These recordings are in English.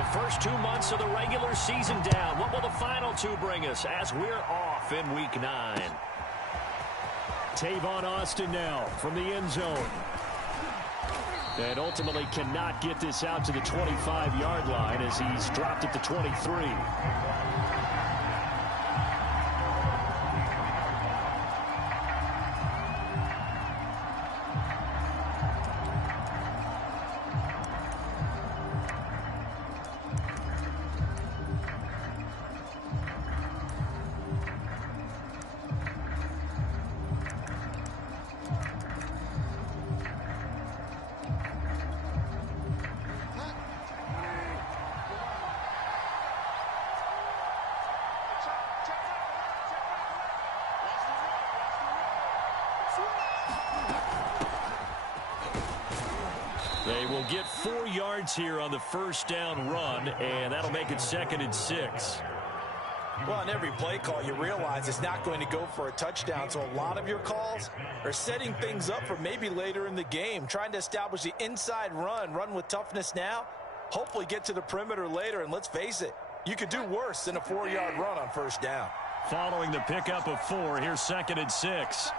The first 2 months of the regular season down. What will the final two bring us as we're off in Week 9? Tavon Austin now from the end zone. And ultimately cannot get this out to the 25-yard line as he's dropped at the 23. They will get 4 yards here on the first down run, and that'll make it 2nd and 6. Well, on every play call, you realize it's not going to go for a touchdown, so a lot of your calls are setting things up for maybe later in the game, trying to establish the inside run with toughness now, hopefully get to the perimeter later, and let's face it, you could do worse than a 4-yard run on first down. Following the pickup of 4, here's 2nd and 6.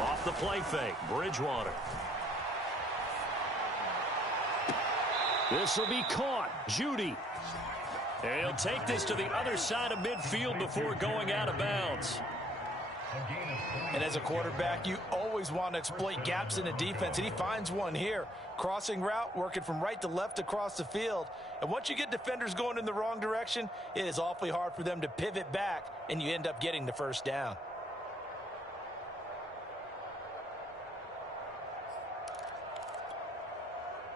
Off the play fake, Bridgewater. This will be caught. Judy. And he'll take this to the other side of midfield before going out of bounds. And as a quarterback, you always want to exploit gaps in the defense, and he finds one here. Crossing route, working from right to left across the field. And once you get defenders going in the wrong direction, it is awfully hard for them to pivot back, and you end up getting the first down.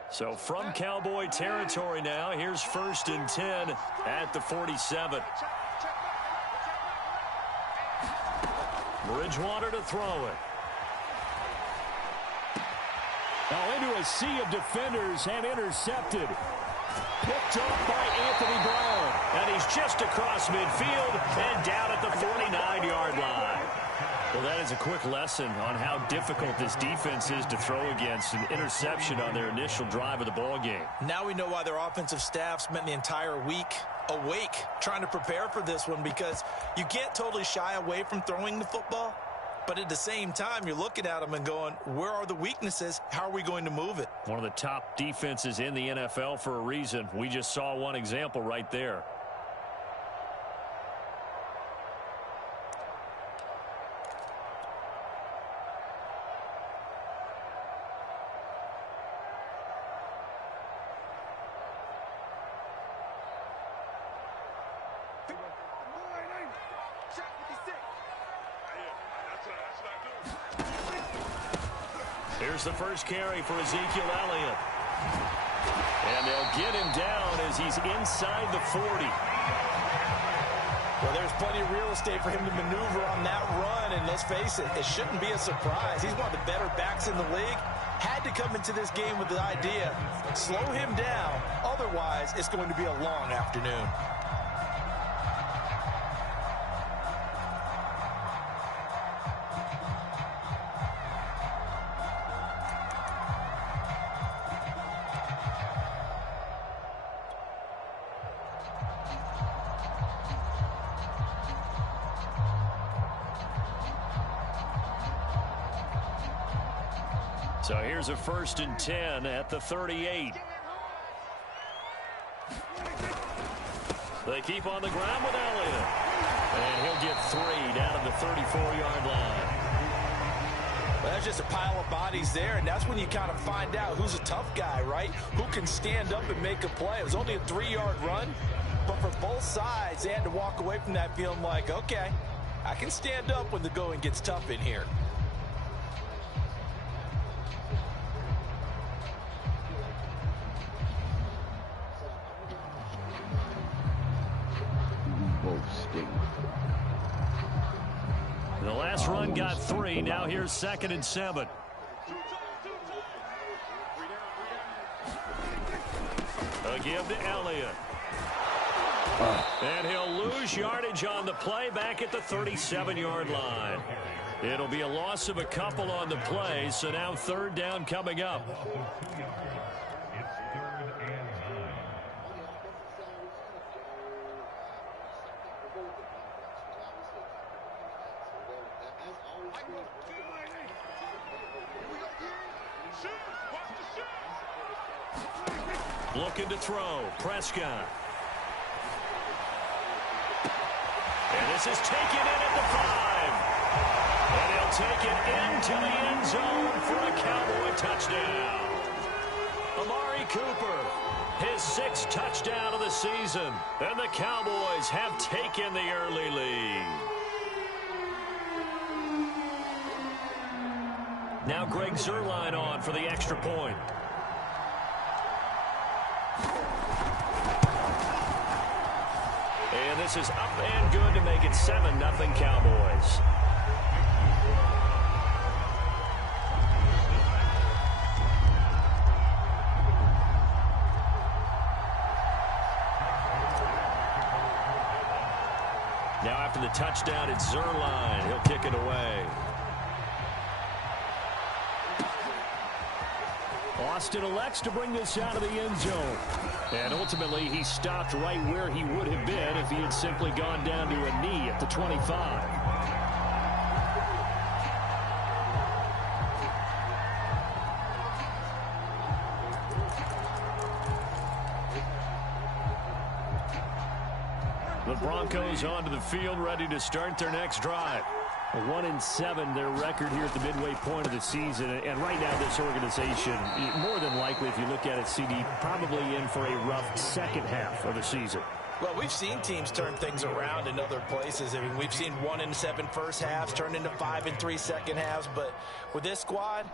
So from Cowboy territory now, here's 1st and 10 at the 47. Bridgewater to throw it. Now into a sea of defenders and intercepted. Picked off by Anthony Brown. And he's just across midfield and down at the 49-yard line. Well, that is a quick lesson on how difficult this defense is to throw against. An interception on their initial drive of the ball game. Now we know why their offensive staff spent the entire week awake trying to prepare for this one, because you can't totally shy away from throwing the football, but at the same time you're looking at them and going, where are the weaknesses? How are we going to move it? One of the top defenses in the NFL for a reason. We just saw one example right there. Here's the first carry for Ezekiel Elliott. And they'll get him down as he's inside the 40. Well, there's plenty of real estate for him to maneuver on that run, and let's face it, it shouldn't be a surprise. He's one of the better backs in the league. Had to come into this game with the idea, slow him down, otherwise it's going to be a long afternoon. So here's a 1st and 10 at the 38. They keep on the ground with Elliott. And he'll get 3 down at the 34-yard line. Well, that's just a pile of bodies there, and that's when you kind of find out who's a tough guy, right? Who can stand up and make a play. It was only a 3-yard run, but for both sides, they had to walk away from that feeling like, okay, I can stand up when the going gets tough in here. The last run got 3. Now here's 2nd and 7. A give to Elliott. And he'll lose yardage on the play back at the 37-yard line. It'll be a loss of a couple on the play, so now 3rd down coming up. Looking to throw. Prescott. And this is taken in at the 5. And he'll take it into the end zone for a Cowboy touchdown. Amari Cooper, his 6th touchdown of the season. And the Cowboys have taken the early lead. Now Greg Zuerlein on for the extra point. And this is up and good to make it 7-0 Cowboys. Now after the touchdown, it's Zuerlein. He'll kick it away. Austin elects to bring this out of the end zone. And ultimately, he stopped right where he would have been if he had simply gone down to a knee at the 25. The Broncos onto the field, ready to start their next drive. 1-7, their record here at the midway point of the season. And right now, this organization, more than likely, if you look at it, CD, probably in for a rough second half of the season. Well, we've seen teams turn things around in other places. I mean, we've seen 1-7 first halves turn into 5-3 second halves. But with this squad,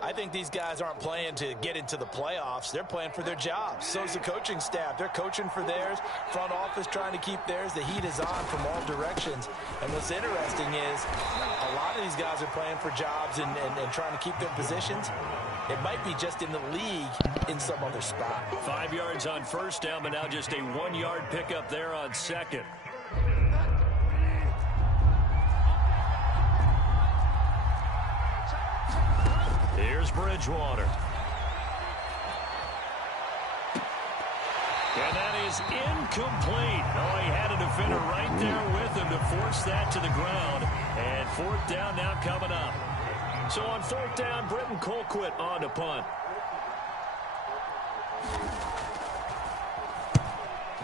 I think these guys aren't playing to get into the playoffs. They're playing for their jobs. So's the coaching staff. They're coaching for theirs. Front office trying to keep theirs. The heat is on from all directions. And what's interesting is a lot of these guys are playing for jobs and trying to keep their positions. It might be just in the league in some other spot. 5 yards on first down, but now just a 1-yard pickup there on second. Here's Bridgewater. And that is incomplete. Oh, he had a defender right there with him to force that to the ground. And 4th down now coming up. So on 4th down, Britton Colquitt on to punt.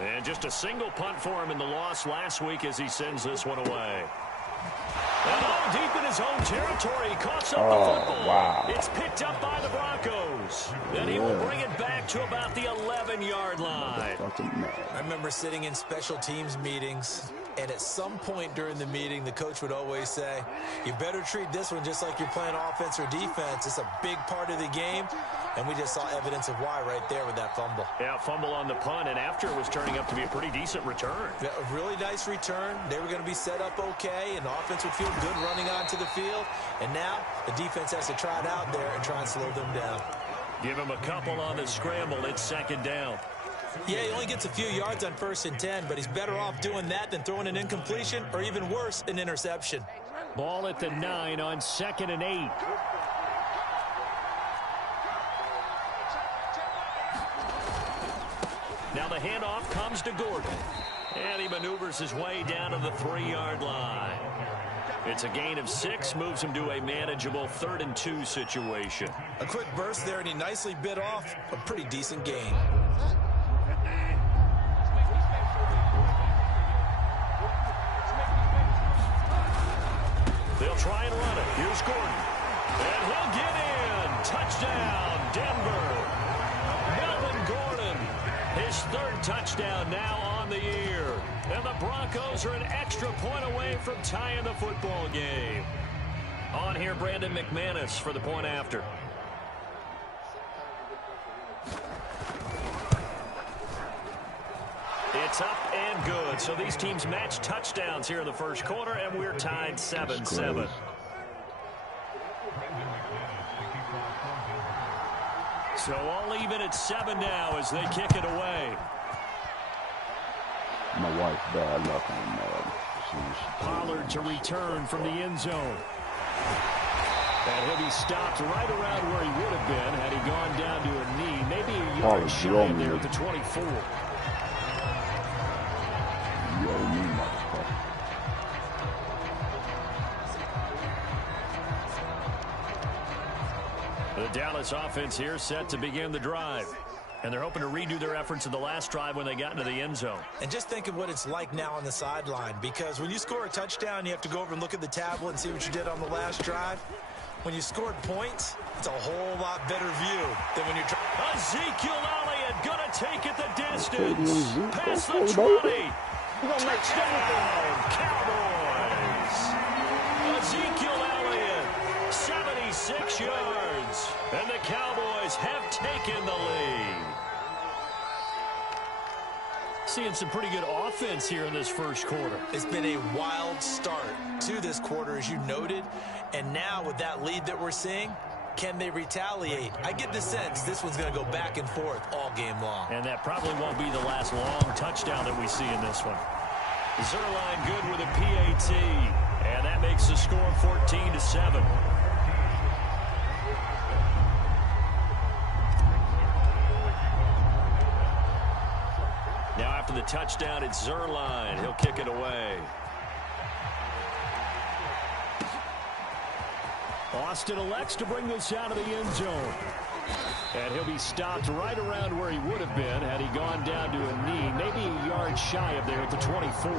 And just a single punt for him in the loss last week as he sends this one away. And all deep in his own territory, he coughs up the football. Wow. It's picked up by the Broncos. And he will bring it back to about the 11-yard line. I remember sitting in special teams meetings, and at some point during the meeting, the coach would always say, you better treat this one just like you're playing offense or defense. It's a big part of the game. And we just saw evidence of why right there with that fumble. Yeah, fumble on the punt, and after it was turning up to be a pretty decent return. Yeah, a really nice return. They were going to be set up okay, and the offense would feel good running onto the field. And now the defense has to try it out there and try and slow them down. Give him a couple on the scramble. It's 2nd down. Yeah, he only gets a few yards on 1st and 10, but he's better off doing that than throwing an incompletion or even worse, an interception. Ball at the 9 on 2nd and 8. Now the handoff comes to Gordon. And he maneuvers his way down to the 3-yard line. It's a gain of 6, moves him to a manageable 3rd and 2 situation. A quick burst there, and he nicely bit off a pretty decent gain. They'll try and run it. Here's Gordon. And he'll get in. Touchdown, Denver. Melvin Gordon, his 3rd touchdown now on the year. And the Broncos are an extra point away from tying the football game. On here, Brandon McManus for the point after. It's up and good. So these teams match touchdowns here in the first quarter, and we're tied 7-7. So all even at 7 now as they kick it away. My wife bad luck on Pollard to return from the end zone. And he'll be stopped right around where he would have been had he gone down to a knee. Maybe a yard shy there at the 24. The Dallas offense here set to begin the drive. And they're hoping to redo their efforts in the last drive when they got into the end zone. And just think of what it's like now on the sideline, because when you score a touchdown, you have to go over and look at the tablet and see what you did on the last drive. When you scored points, it's a whole lot better view than when you're trying. Ezekiel Elliott gonna take it the distance. Past the 20. Touchdown, Cowboys. Ezekiel Elliott, 76 yards. And the Cowboys have taken the lead. Seeing some pretty good offense here in this first quarter. It's been a wild start to this quarter, as you noted. And now with that lead that we're seeing, can they retaliate? I get the sense this one's going to go back and forth all game long. And that probably won't be the last long touchdown that we see in this one. Zerline good with a PAT. And that makes the score 14-7. Now after the touchdown, it's Zerline. He'll kick it away. Austin elects to bring this out of the end zone. And he'll be stopped right around where he would have been had he gone down to a knee, maybe a yard shy of there at the 24.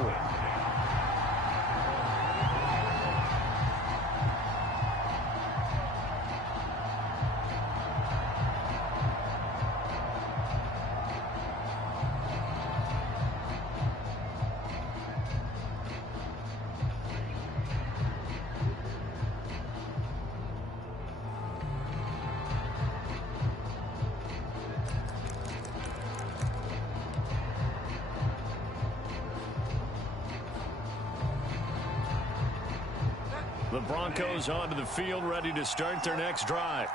The Broncos onto the field, ready to start their next drive.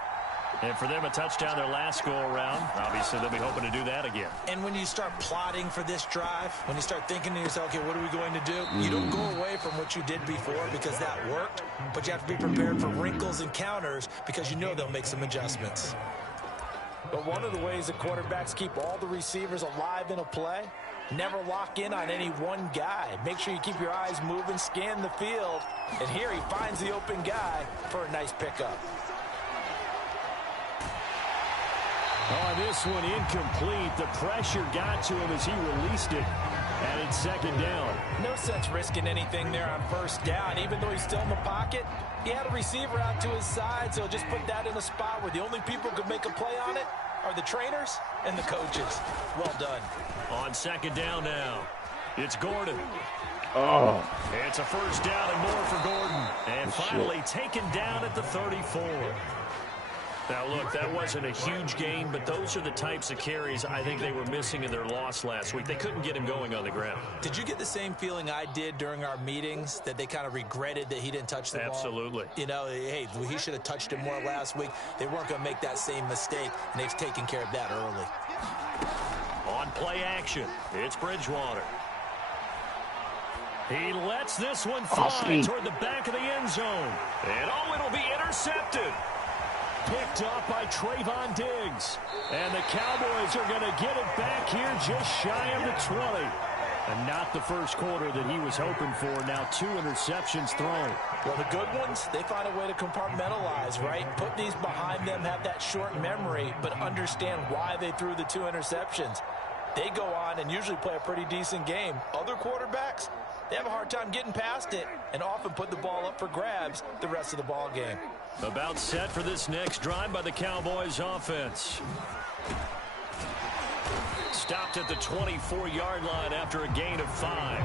And for them, a touchdown their last go-around. Obviously, they'll be hoping to do that again. And when you start plotting for this drive, when you start thinking to yourself, okay, what are we going to do? You don't go away from what you did before because that worked, but you have to be prepared for wrinkles and counters because you know they'll make some adjustments. But one of the ways that quarterbacks keep all the receivers alive in a play, never lock in on any one guy. Make sure you keep your eyes moving, scan the field, and here he finds the open guy for a nice pickup. Oh, this one incomplete. The pressure got to him as he released it. And it's second down. No sense risking anything there on first down. Even though he's still in the pocket, he had a receiver out to his side, so just put that in a spot where the only people who could make a play on it are the trainers and the coaches. Well done. On second down now, it's Gordon. Oh. It's a first down and more for Gordon. And finally taken down at the 34. Now, look, that wasn't a huge gain, but those are the types of carries I think they were missing in their loss last week. They couldn't get him going on the ground. Did you get the same feeling I did during our meetings, that they kind of regretted that he didn't touch the ball? Absolutely. You know, hey, he should have touched it more last week. They weren't going to make that same mistake, and they've taken care of that early. On play action, it's Bridgewater. He lets this one fly toward the back of the end zone. And, oh, it'll be intercepted. Picked off by Trayvon Diggs. And the Cowboys are going to get it back here just shy of the 20. And not the first quarter that he was hoping for. Now 2 interceptions thrown. Well, the good ones, they find a way to compartmentalize, right? Put these behind them, have that short memory, but understand why they threw the 2 interceptions. They go on and usually play a pretty decent game. Other quarterbacks, they have a hard time getting past it and often put the ball up for grabs the rest of the ball game. About set for this next drive by the Cowboys offense. Stopped at the 24-yard line after a gain of 5.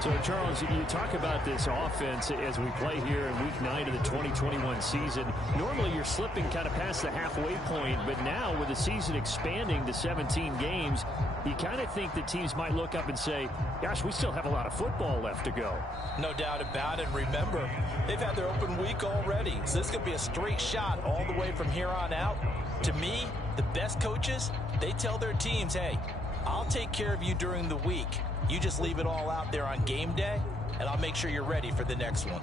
So, Charles, you talk about this offense as we play here in Week 9 of the 2021 season. Normally, you're slipping kind of past the halfway point, but now with the season expanding to 17 games, you kind of think that teams might look up and say, gosh, we still have a lot of football left to go. No doubt about it. Remember, they've had their open week already, so this could be a straight shot all the way from here on out. To me, the best coaches, they tell their teams, hey, I'll take care of you during the week. You just leave it all out there on game day, and I'll make sure you're ready for the next one.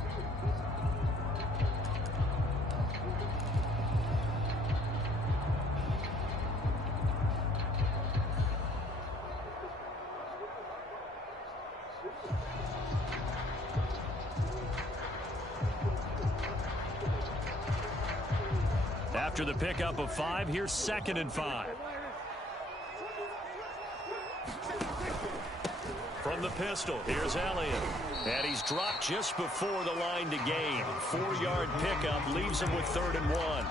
After the pickup of 5, here's 2nd and 5. From the pistol, here's Elliott. And he's dropped just before the line to gain. 4-yard pickup leaves him with 3rd and 1.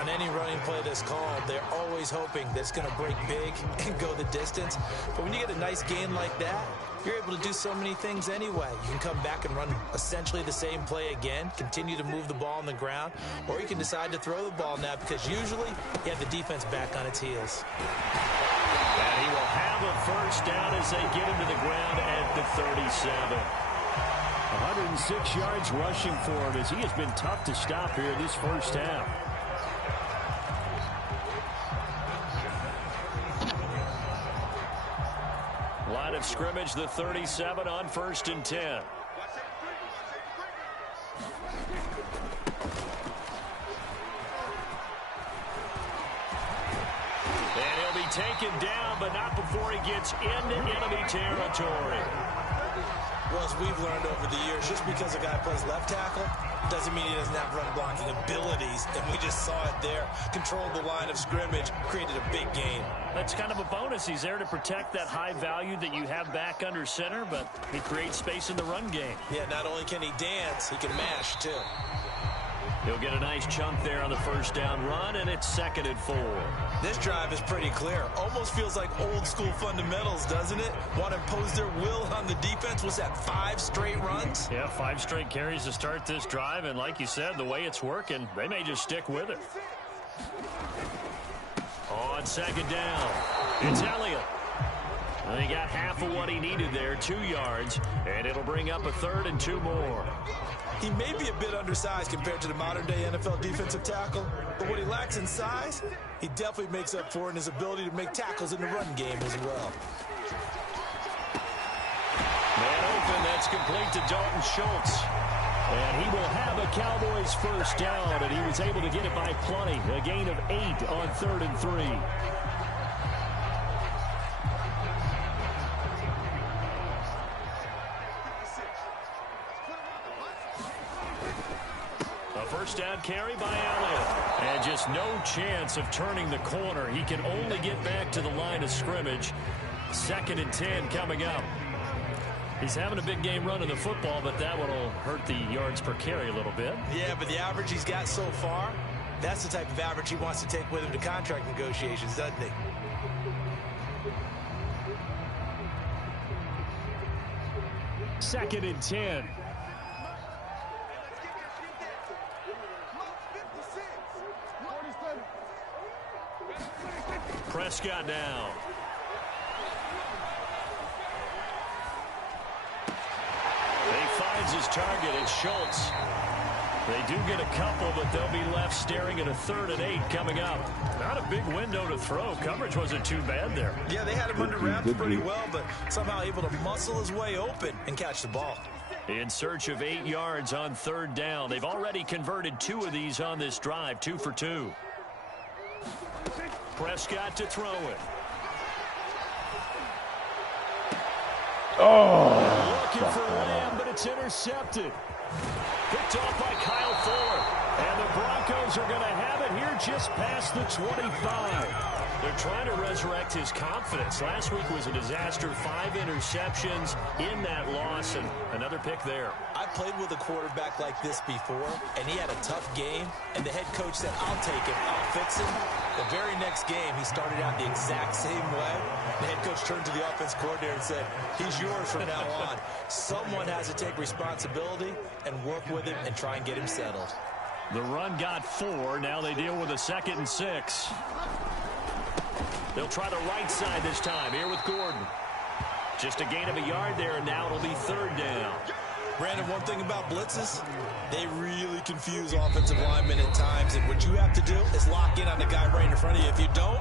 On any running play that's called, they're always hoping that it's going to break big and go the distance. But when you get a nice gain like that, you're able to do so many things anyway. You can come back and run essentially the same play again, continue to move the ball on the ground, or you can decide to throw the ball now because usually you have the defense back on its heels. And he will have a first down as they get him to the ground at the 37. 106 yards rushing for him as he has been tough to stop here this first half. Line of scrimmage, the 37 on 1st and 10. And he'll be taken down, but not before he gets into enemy territory. Well, as we've learned over the years, just because a guy plays left tackle doesn't mean he doesn't have run blocking abilities, and we just saw it there. Controlled the line of scrimmage, created a big gain. That's kind of a bonus. He's there to protect that high value that you have back under center, but he creates space in the run game. Yeah, not only can he dance, he can mash, too. He'll get a nice chunk there on the first down run, and it's 2nd and 4. This drive is pretty clear. Almost feels like old school fundamentals, doesn't it? Want to impose their will on the defense. Was that 5 straight runs? Yeah, 5 straight carries to start this drive, and like you said, the way it's working, they may just stick with it. On 2nd down, it's Elliott. And he got half of what he needed there, 2 yards, and it'll bring up a 3rd and 2 more. He may be a bit undersized compared to the modern-day NFL defensive tackle, but what he lacks in size, he definitely makes up for in his ability to make tackles in the run game as well. Man open, that's complete to Dalton Schultz. And he will have a Cowboys first down, and he was able to get it by plenty. A gain of 8 on 3rd and 3. First down carry by Elliott. And just no chance of turning the corner. He can only get back to the line of scrimmage. 2nd and 10 coming up. He's having a big game running the football, but that one will hurt the yards per carry a little bit. Yeah, but the average he's got so far, that's the type of average he wants to take with him to contract negotiations, doesn't he? Second and 10. Prescott now. He finds his target. It's Schultz. They do get a couple, but they'll be left staring at a 3rd and 8 coming up. Not a big window to throw. Coverage wasn't too bad there. Yeah, they had him under wraps pretty well, but somehow able to muscle his way open and catch the ball. In search of 8 yards on 3rd down. They've already converted 2 of these on this drive, 2 for 2. Prescott to throw it. Oh, looking for Lamb, but it's intercepted. Picked off by Kyle Fuller. And the Broncos are going to have it here just past the 25. They're trying to resurrect his confidence. Last week was a disaster. 5 interceptions in that loss, and another pick there. I played with a quarterback like this before, and he had a tough game, and the head coach said, I'll take him, I'll fix him. The very next game, he started out the exact same way. The head coach turned to the offense coordinator and said, he's yours from now on. Someone has to take responsibility and work with him and try and get him settled. The run got 4. Now they deal with a 2nd and 6. They'll try the right side this time here with Gordon. Just a gain of a yard there, and now it'll be 3rd down. Brandon, one thing about blitzes, they really confuse offensive linemen at times, and what you have to do is lock in on the guy right in front of you. If you don't,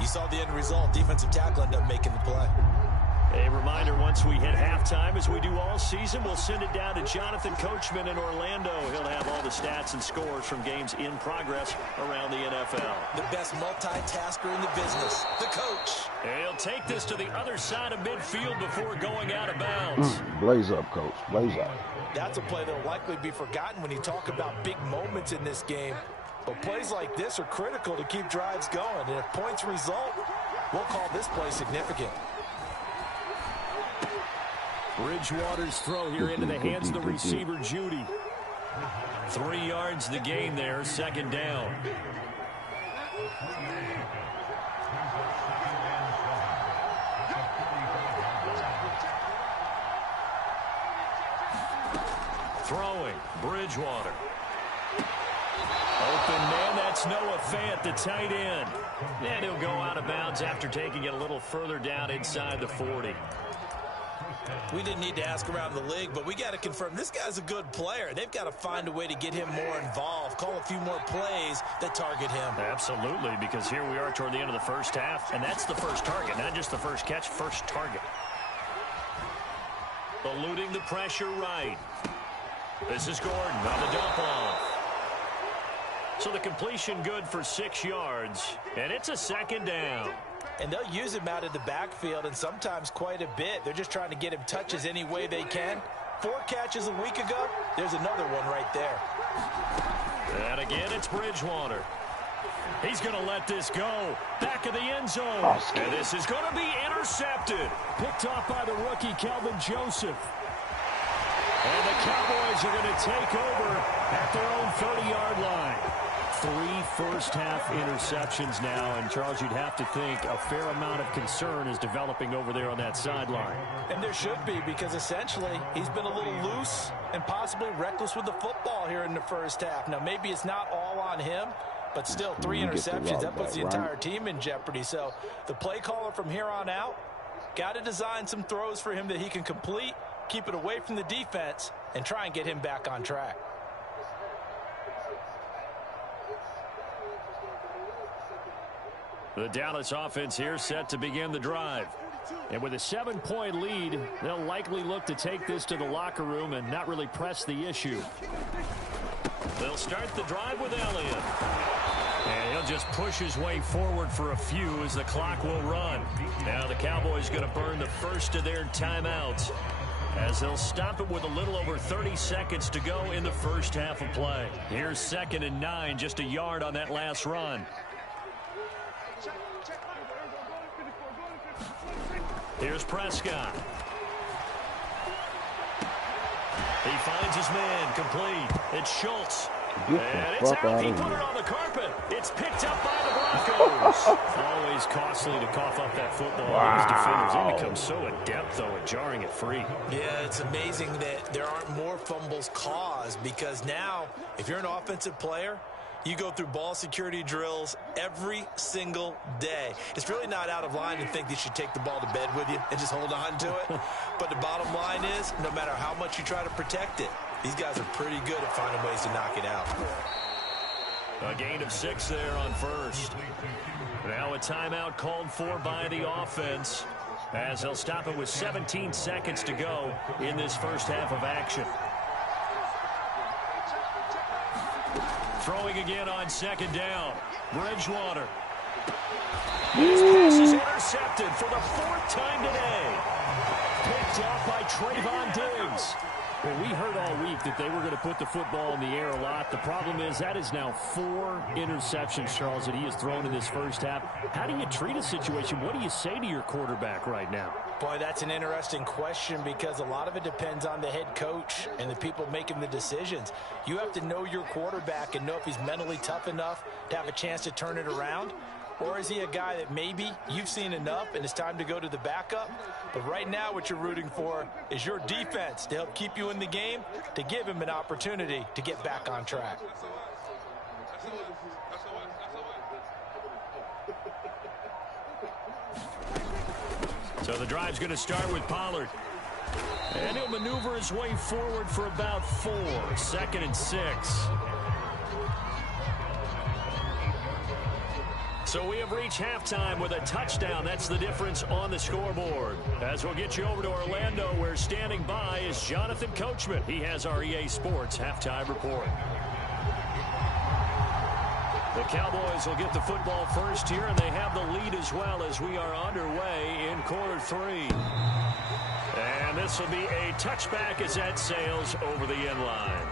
you saw the end result. Defensive tackle ended up making the play. A reminder, once we hit halftime, as we do all season, we'll send it down to Jonathan Coachman in Orlando. He'll have all the stats and scores from games in progress around the NFL. The best multitasker in the business, the coach. And he'll take this to the other side of midfield before going out of bounds. Blaze up, coach. Blaze up. That's a play that will likely be forgotten when you talk about big moments in this game. But plays like this are critical to keep drives going. And if points result, we'll call this play significant. Bridgewater's throw here into the hands of the receiver, Judy. 3 yards the gain there, second down. Throwing, Bridgewater. Open man, that's Noah Fant, the tight end. And he'll go out of bounds after taking it a little further down inside the 40. We didn't need to ask around the league, but we got to confirm this guy's a good player. They've got to find a way to get him more involved, call a few more plays that target him. Absolutely, because here we are toward the end of the first half, and that's the first target, not just the first catch, first target. Eluding the pressure right. This is Gordon on the dump off. So the completion good for 6 yards, and it's a second down. And they'll use him out of the backfield, and sometimes quite a bit. They're just trying to get him touches any way they can. 4 catches a week ago, there's another one right there. And again, it's Bridgewater. He's going to let this go. Back of the end zone. And this is going to be intercepted. Picked off by the rookie, Kelvin Joseph. And the Cowboys are going to take over at their own 30-yard line. 3 first-half interceptions now, and Charles, you'd have to think a fair amount of concern is developing over there on that sideline. And there should be, because essentially he's been a little loose and possibly reckless with the football here in the first half. Now, maybe it's not all on him, but still 3 interceptions, that puts the entire team in jeopardy. So the play caller from here on out got to design some throws for him that he can complete, keep it away from the defense, and try and get him back on track. The Dallas offense here set to begin the drive. And with a 7-point lead, they'll likely look to take this to the locker room and not really press the issue. They'll start the drive with Elliott. And he'll just push his way forward for a few as the clock will run. Now the Cowboys going to burn the first of their timeouts as they'll stop it with a little over 30 seconds to go in the first half of play. Here's 2nd and 9, just a yard on that last run. Here's Prescott. He finds his man, complete. It's Schultz. And it's out. He put it on the carpet. It's picked up by the Broncos. Always costly to cough up that football. Wow. These defenders, they become so adept, though, at jarring it free. Yeah, it's amazing that there aren't more fumbles caused, because now, if you're an offensive player, you go through ball security drills every single day. It's really not out of line to think that you should take the ball to bed with you and just hold on to it. But the bottom line is, no matter how much you try to protect it, these guys are pretty good at finding ways to knock it out. A gain of 6 there on first. Now a timeout called for by the offense as they'll stop it with 17 seconds to go in this first half of action. Throwing again on 2nd down. Bridgewater. His pass is intercepted for the 4th time today. Picked off by Trayvon Diggs. Well, we heard all week that they were going to put the football in the air a lot. The problem is that is now 4 interceptions, Charles, that he has thrown in this first half. How do you treat a situation? What do you say to your quarterback right now? Boy, that's an interesting question, because a lot of it depends on the head coach and the people making the decisions. You have to know your quarterback and know if he's mentally tough enough to have a chance to turn it around. Or is he a guy that maybe you've seen enough and it's time to go to the backup? But right now what you're rooting for is your defense to help keep you in the game, to give him an opportunity to get back on track. So the drive's going to start with Pollard. And he'll maneuver his way forward for about 4. 2nd and 6. So we have reached halftime with a touchdown. That's the difference on the scoreboard. As we'll get you over to Orlando, where standing by is Jonathan Coachman. He has our EA Sports halftime report. The Cowboys will get the football first here, and they have the lead as well as we are underway in quarter 3. And this will be a touchback as that sails over the end line.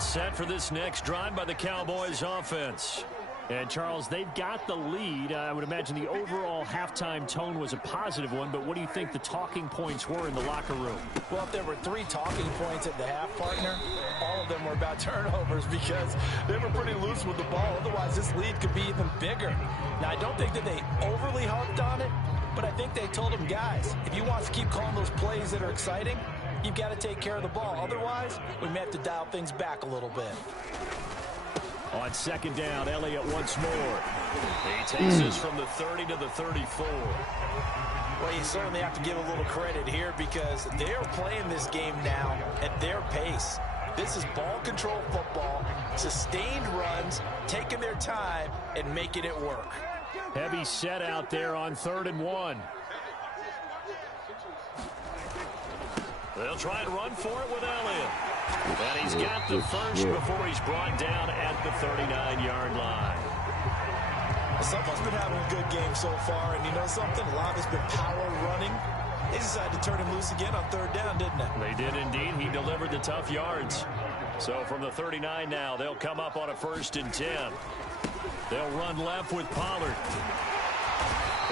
It's set for this next drive by the Cowboys offense. And, Charles, they've got the lead. I would imagine the overall halftime tone was a positive one, but what do you think the talking points were in the locker room? Well, if there were 3 talking points at the half, partner, all of them were about turnovers because they were pretty loose with the ball. Otherwise, this lead could be even bigger. Now, I don't think that they overly harped on it, but I think they told them, guys, if you want to keep calling those plays that are exciting, you've got to take care of the ball. Otherwise, we may have to dial things back a little bit. On second down, Elliott once more. He takes this from the 30 to the 34. Well, you certainly have to give a little credit here because they are playing this game now at their pace. This is ball control football, sustained runs, taking their time and making it work. Heavy set out there on 3rd and 1. They'll try and run for it with Elliott. And he's got the first before he's brought down at the 39-yard line. Someone's been having a good game so far, and you know something? A lot of it's been power running. They decided to turn him loose again on 3rd down, didn't they? They did indeed. He delivered the tough yards. So from the 39 now, they'll come up on a 1st and 10. They'll run left with Pollard.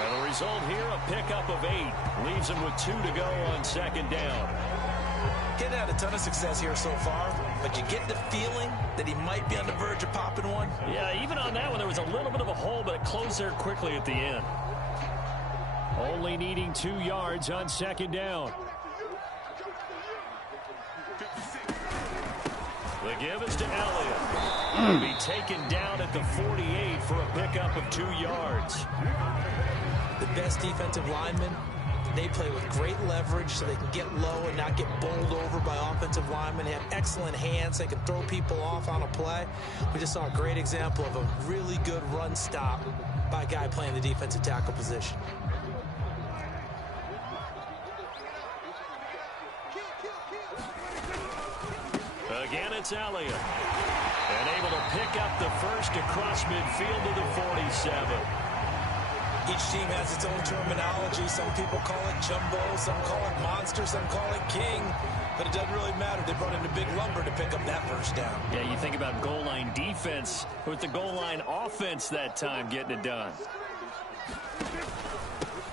And the result here, a pickup of 8. Leaves him with 2 to go on 2nd down. Getting had a ton of success here so far, but you get the feeling that he might be on the verge of popping one. Yeah, even on that one, there was a little bit of a hole, but it closed there quickly at the end. Only needing 2 yards on 2nd down. The give is to Elliott. He'll be taken down at the 48 for a pickup of 2 yards. The best defensive linemen, they play with great leverage so they can get low and not get bowled over by offensive linemen. They have excellent hands. They can throw people off on a play. We just saw a great example of a really good run stop by a guy playing the defensive tackle position. Again, it's Elliott. And able to pick up the first across midfield to the 47. Each team has its own terminology. Some people call it jumbo, some call it monster, some call it king. But it doesn't really matter. They brought in a big lumber to pick up that 1st down. Yeah, you think about goal line defense with the goal line offense that time getting it done.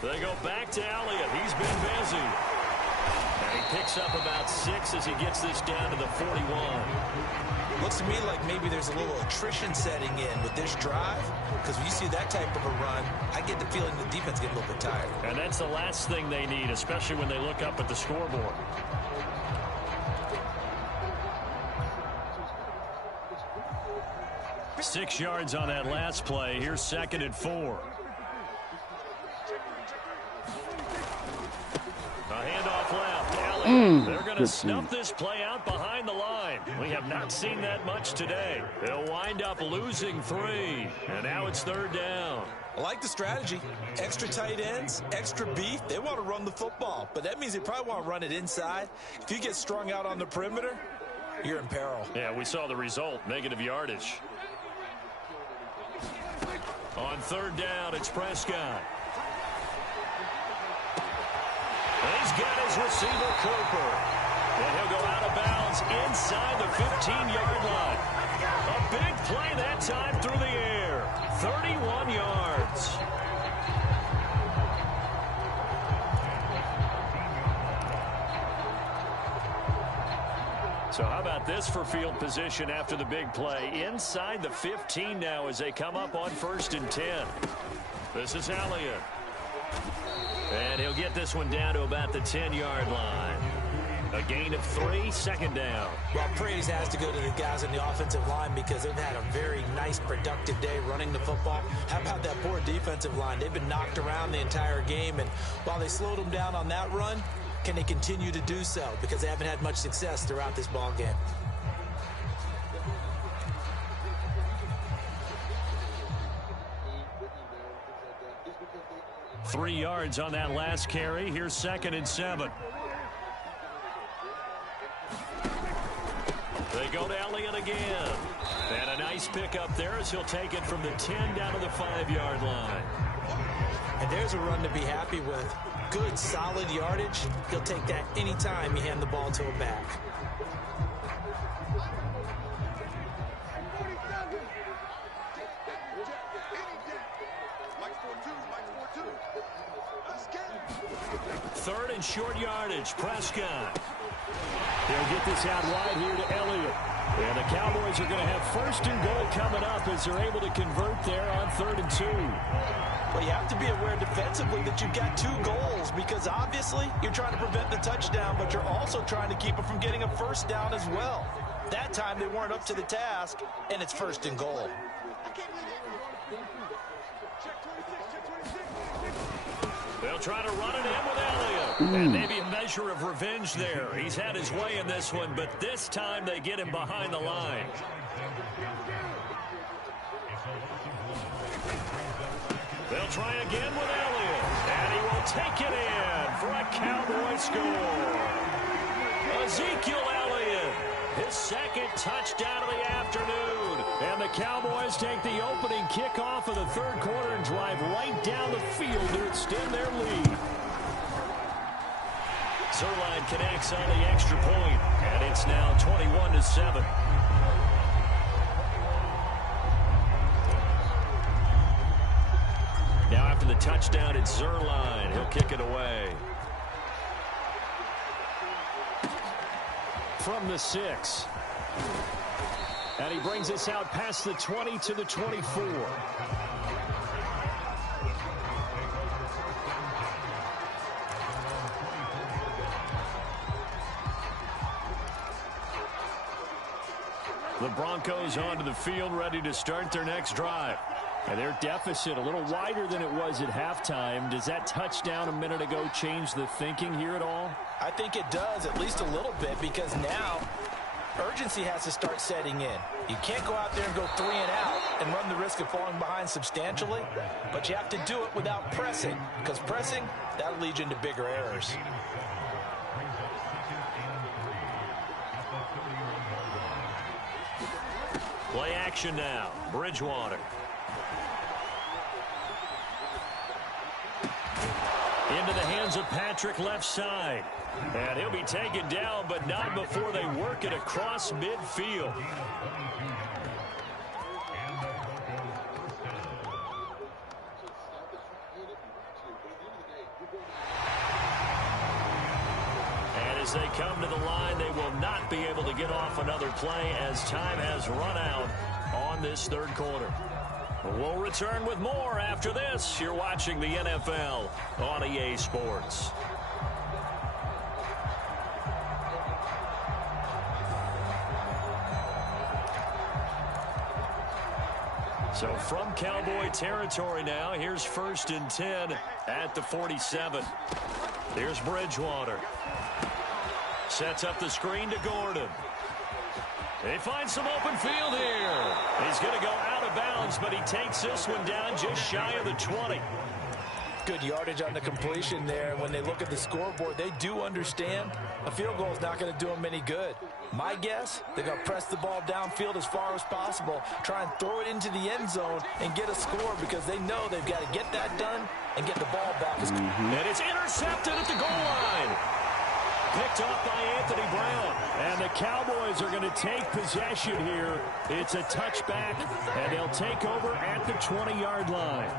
They go back to Elliott. He's been busy. And he picks up about 6 as he gets this down to the 41. Looks to me like maybe there's a little attrition setting in with this drive, because when you see that type of a run, I get the feeling the defense get a little bit tired. And that's the last thing they need, especially when they look up at the scoreboard. Six yards on that last play. Here's 2nd and 4. A handoff left. Elliott. They're going to snuff this play out behind the line. We have not seen that much today. They'll wind up losing 3. And now it's 3rd down. I like the strategy. Extra tight ends, extra beef. They want to run the football, but that means they probably want to run it inside. If you get strung out on the perimeter, you're in peril. Yeah, we saw the result. Negative yardage. On 3rd down, it's Prescott. He's got his receiver, Cooper. And he'll go out of bounds inside the 15-yard line. A big play that time through the air. 31 yards. So how about this for field position after the big play? Inside the 15 now as they come up on 1st and 10. This is Elliott. And he'll get this one down to about the 10-yard line. A gain of 3, 2nd down. Well, praise has to go to the guys on the offensive line because they've had a very nice, productive day running the football. How about that poor defensive line? They've been knocked around the entire game, and while they slowed them down on that run, can they continue to do so? Because they haven't had much success throughout this ball game. Three yards on that last carry. Here's 2nd and 7. They go to Elliott again. And a nice pickup there as he'll take it from the 10 down to the 5-yard line. And there's a run to be happy with. Good, solid yardage. He'll take that anytime you hand the ball to him back. Third and short yardage. Prescott. They'll get this out wide here to Elliott. And the Cowboys are going to have first and goal coming up as they're able to convert there on 3rd and 2. Well, you have to be aware defensively that you've got 2 goals because obviously you're trying to prevent the touchdown, but you're also trying to keep it from getting a first down as well. That time they weren't up to the task, and it's 1st and goal. They'll try to run it in with Elliott. And maybe a measure of revenge there. He's had his way in this one, but this time they get him behind the line. They'll try again with Elliott. And he will take it in for a Cowboy score. Ezekiel Elliott, his 2nd touchdown of the afternoon. And the Cowboys take the opening kickoff of the 3rd quarter and drive right down the field to extend their lead. Zerline connects on the extra point, and it's now 21-7. Now after the touchdown, it's Zerline. He'll kick it away. From the 6. And he brings us out past the 20 to the 24. The Broncos onto the field, ready to start their next drive. And their deficit a little wider than it was at halftime. Does that touchdown a minute ago change the thinking here at all? I think it does, at least a little bit, because now urgency has to start setting in. You can't go out there and go 3 and out and run the risk of falling behind substantially, but you have to do it without pressing, because pressing, that'll lead you into bigger errors. Play action now. Bridgewater. Into the hands of Patrick left side. And he'll be taken down, but not before they work it across midfield. And as they come to the line, they will not be able to get off another play as time has run out on this 3rd quarter. We'll return with more after this. You're watching the NFL on EA Sports. So from Cowboy territory now, here's 1st and 10 at the 47. Here's Bridgewater. Sets up the screen to Gordon. They find some open field here. He's going to go out of bounds, but he takes this one down just shy of the 20. Good yardage on the completion there. When they look at the scoreboard, they do understand a field goal is not going to do them any good. My guess, they're going to press the ball downfield as far as possible, try and throw it into the end zone and get a score because they know they've got to get that done and get the ball back. And it's intercepted at the goal line. Picked off by Anthony Brown. And the Cowboys are going to take possession here. It's a touchback, and they'll take over at the 20-yard line.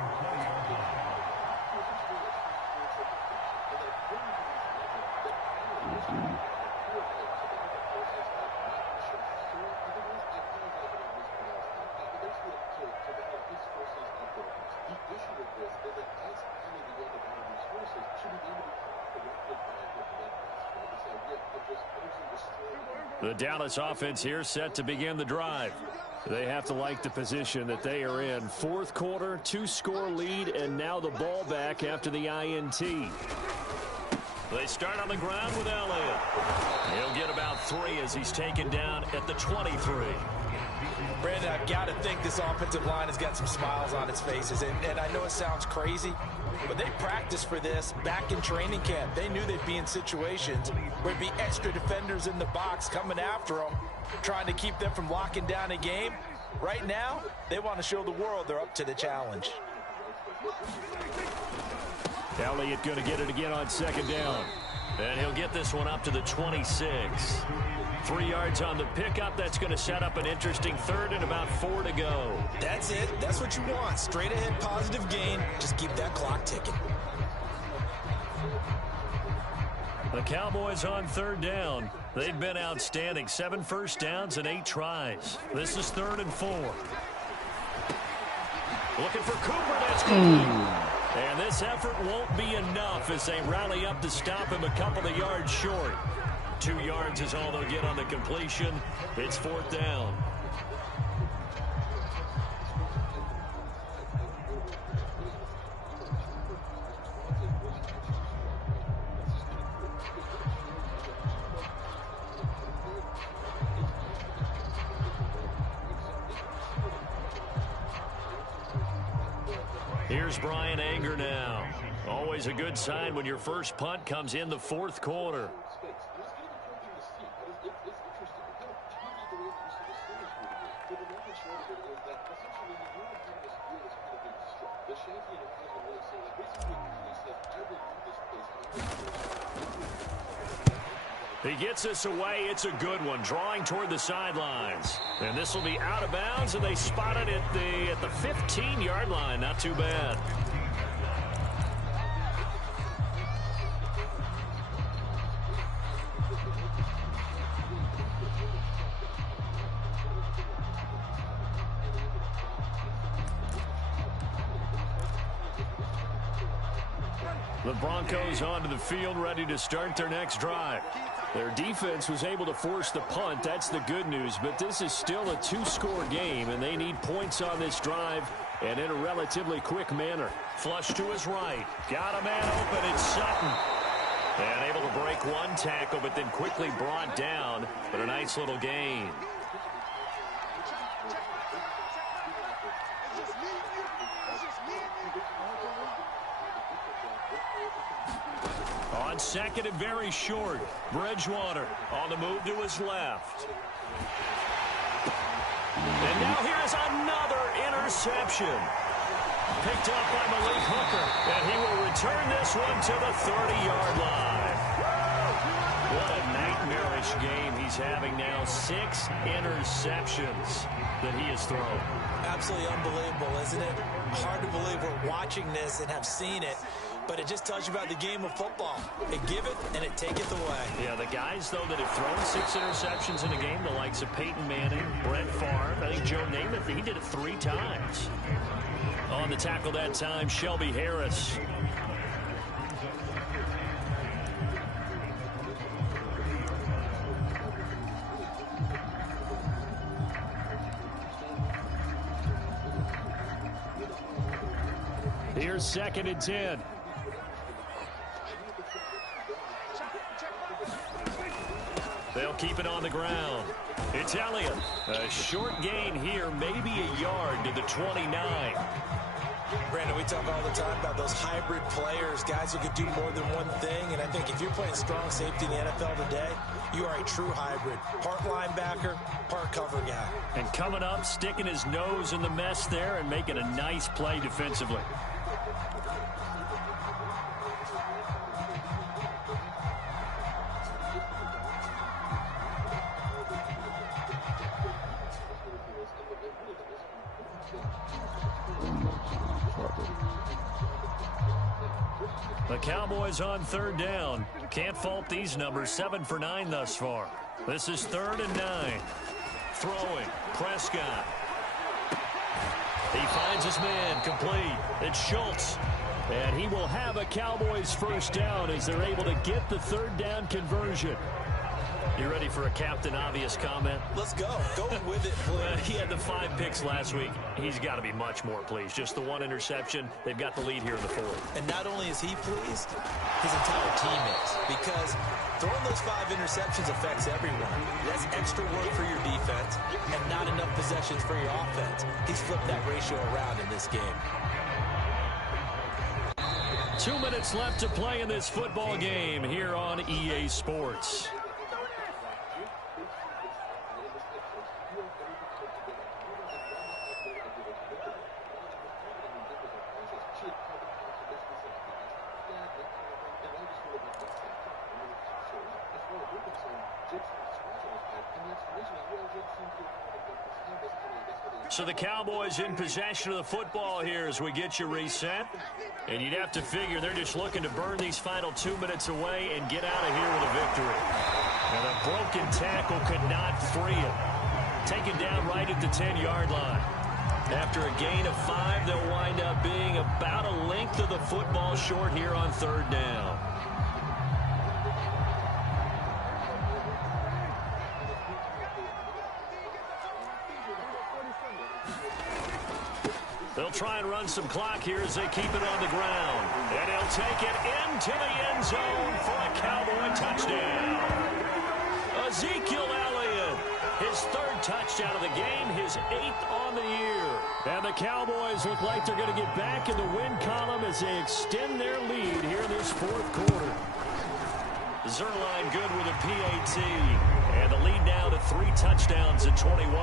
The Dallas offense here set to begin the drive. They have to like the position that they are in. 4th quarter, 2-score lead, and now the ball back after the INT. They start on the ground with Elliott. He'll get about 3 as he's taken down at the 23. Brandon, I've got to think this offensive line has got some smiles on its faces. And I know it sounds crazy, but they practiced for this back in training camp. They knew they'd be in situations where there'd be extra defenders in the box coming after them, trying to keep them from locking down a game. Right now, they want to show the world they're up to the challenge. Elliott going to get it again on 2nd down. And he'll get this one up to the 26. 3 yards on the pickup. That's going to set up an interesting 3rd and about 4 to go. That's it. That's what you want. Straight ahead positive gain. Just keep that clock ticking. The Cowboys on third down. They've been outstanding. 7 first downs and 8 tries. This is 3rd and 4. Looking for Cooper. That's complete. And this effort won't be enough as they rally up to stop him a couple of yards short. 2 yards is all they'll get on the completion. It's 4th down. Here's Brian Anger now. Always a good sign when your first punt comes in the 4th quarter. He gets this away. It's a good one, drawing toward the sidelines. And this will be out of bounds, and they spot it at the 15-yard line. Not too bad. The Broncos onto the field, ready to start their next drive. Their defense was able to force the punt. That's the good news. But this is still a 2-score game, and they need points on this drive and in a relatively quick manner. Flush to his right. Got a man open. It's Sutton. And able to break one tackle, but then quickly brought down. But a nice little gain. On second and very short, Bridgewater on the move to his left. And now here's another interception. Picked up by Malik Hooker, and he will return this one to the 30-yard line. What a nightmarish game he's having now. 6 interceptions that he has thrown. Absolutely unbelievable, isn't it? Hard to believe we're watching this and have seen it. But it just tells you about the game of football. It giveth and it taketh away. Yeah, the guys, though, that have thrown 6 interceptions in a game, the likes of Peyton Manning, Brett Favre, I think Joe Namath, he did it 3 times. On the tackle that time, Shelby Harris. Here's 2nd and 10. They'll keep it on the ground. It's Elliott. A short gain here, maybe a yard to the 29. Brandon, we talk all the time about those hybrid players, guys who can do more than one thing. And I think if you're playing strong safety in the NFL today, you are a true hybrid. Part linebacker, part cover guy. And coming up, sticking his nose in the mess there and making a nice play defensively. The Cowboys on 3rd down. Can't fault these numbers. 7 for 9 thus far. This is 3rd and 9. Throwing. Prescott. He finds his man. Complete. It's Schultz. And he will have a Cowboys first down as they're able to get the 3rd down conversion. You ready for a Captain Obvious comment? Let's go. Go with it, please. He had the 5 picks last week. He's got to be much more pleased. Just the 1 interception. They've got the lead here in the 4th. And not only is he pleased, his entire team is. Because throwing those 5 interceptions affects everyone. That's extra work for your defense and not enough possessions for your offense. He's flipped that ratio around in this game. 2 minutes left to play in this football game here on EA Sports. So the Cowboys in possession of the football here as we get you reset. And you'd have to figure they're just looking to burn these final 2 minutes away and get out of here with a victory. And a broken tackle could not free him. Taken down right at the 10-yard line. After a gain of 5, they'll wind up being about a length of the football short here on 3rd down. They'll try and run some clock here as they keep it on the ground. And he'll take it into the end zone for a Cowboy touchdown. Ezekiel Elliott, his 3rd touchdown of the game, his 8th on the year. And the Cowboys look like they're going to get back in the win column as they extend their lead here in this 4th quarter. Zerline good with a PAT. And the lead now to 3 touchdowns at 21.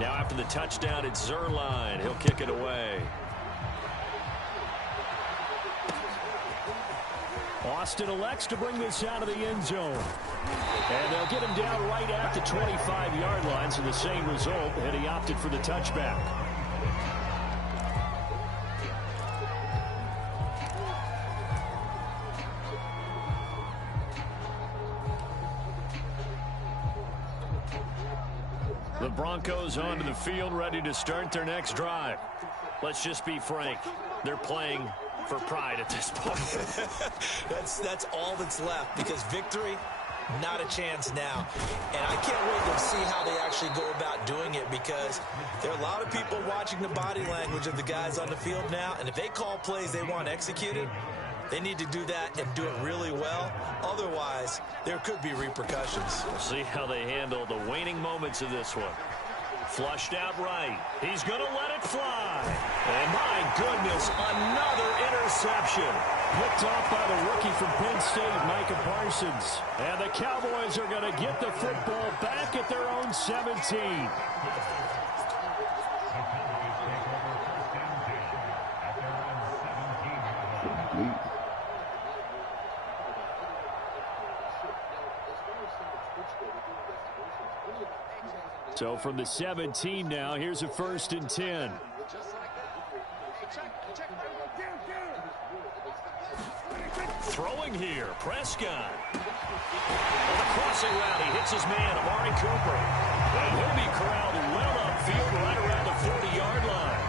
Now after the touchdown, it's Zerline. He'll kick it away. Austin elects to bring this out of the end zone. And they'll get him down right at the 25-yard line, so the same result, and he opted for the touchback. The Broncos onto the field, ready to start their next drive. Let's just be frank. They're playing for pride at this point. That's all that's left, because victory, not a chance now. And I can't wait to see how they actually go about doing it, because there are a lot of people watching the body language of the guys on the field now, and if they call plays they want executed, they need to do that and do it really well. Otherwise, there could be repercussions. We'll see how they handle the waning moments of this one. Flushed out right. He's going to let it fly. And my goodness, another interception. Picked off by the rookie from Penn State, Micah Parsons. And the Cowboys are going to get the football back at their own 17. So from the 17 now, here's a 1st and 10. Throwing here, Prescott. On the crossing route, he hits his man, Amari Cooper. And he'll be corralled well upfield right around the 40-yard line.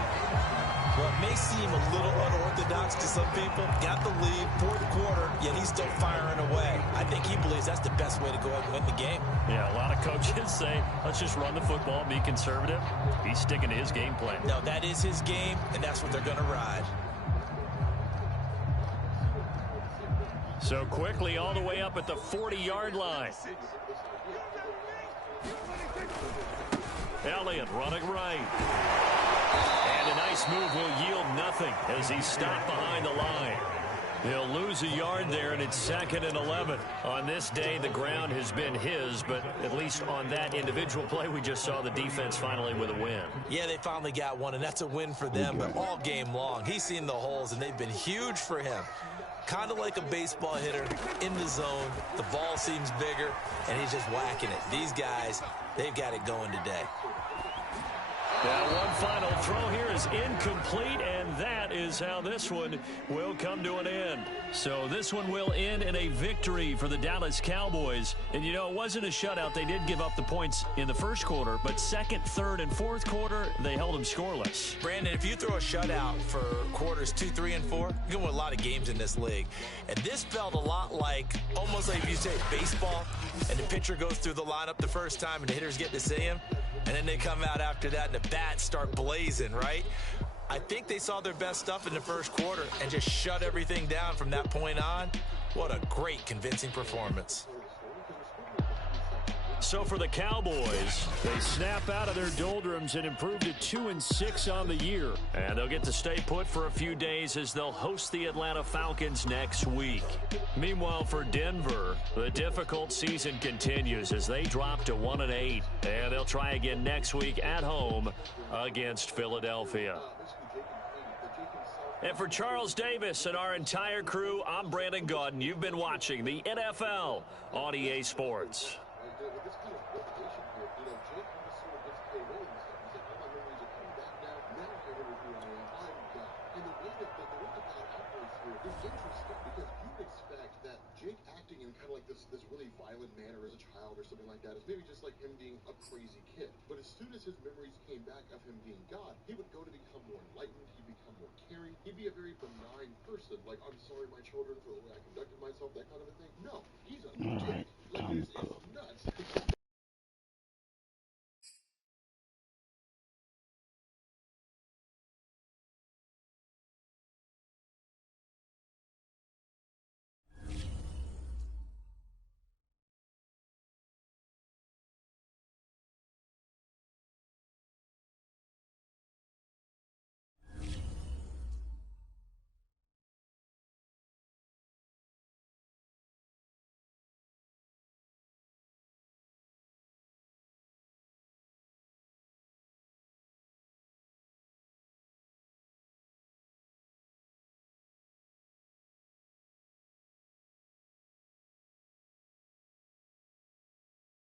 Well, it may seem a little unorthodox to some people. Got the lead, 4th quarter, yet he's still firing away. I think he believes that's the best way to go ahead and win the game. Yeah, a lot of coaches say, let's just run the football, be conservative. He's sticking to his game plan. No, that is his game, and that's what they're going to ride. So quickly all the way up at the 40-yard line. Elliott running right. And a nice move will yield nothing as he's stopped behind the line. He'll lose a yard there, and it's 2nd and 11. On this day, the ground has been his, but at least on that individual play, we just saw the defense finally with a win. Yeah, they finally got one, and that's a win for them, but all game long, he's seen the holes, and they've been huge for him. Kind of like a baseball hitter in the zone. The ball seems bigger, and he's just whacking it. These guys, they've got it going today. Now one final throw here is incomplete, and that is how this one will come to an end. So this one will end in a victory for the Dallas Cowboys. And, you know, it wasn't a shutout. They did give up the points in the 1st quarter, but 2nd, 3rd, and 4th quarter, they held them scoreless. Brandon, if you throw a shutout for quarters 2, 3, and 4, you can win a lot of games in this league. And this felt a lot like, almost like if you say baseball, and the pitcher goes through the lineup the first time, and the hitters get to see him, and then they come out after that, and the bats start blazing, right? I think they saw their best stuff in the 1st quarter and just shut everything down from that point on. What a great, convincing performance. So for the Cowboys, they snap out of their doldrums and improve to 2-6 on the year. And they'll get to stay put for a few days as they'll host the Atlanta Falcons next week. Meanwhile, for Denver, the difficult season continues as they drop to 1-8. And they'll try again next week at home against Philadelphia. And for Charles Davis and our entire crew, I'm Brandon Gaudin. You've been watching the NFL on EA Sports. This really violent manner as a child or something like that is maybe just like him being a crazy kid. But as soon as his memories came back of him being God, he would go to become more enlightened, he'd become more caring, he'd be a very benign person. Like, I'm sorry, my children, for the way I conducted myself, that kind of a thing. No, he's a dick.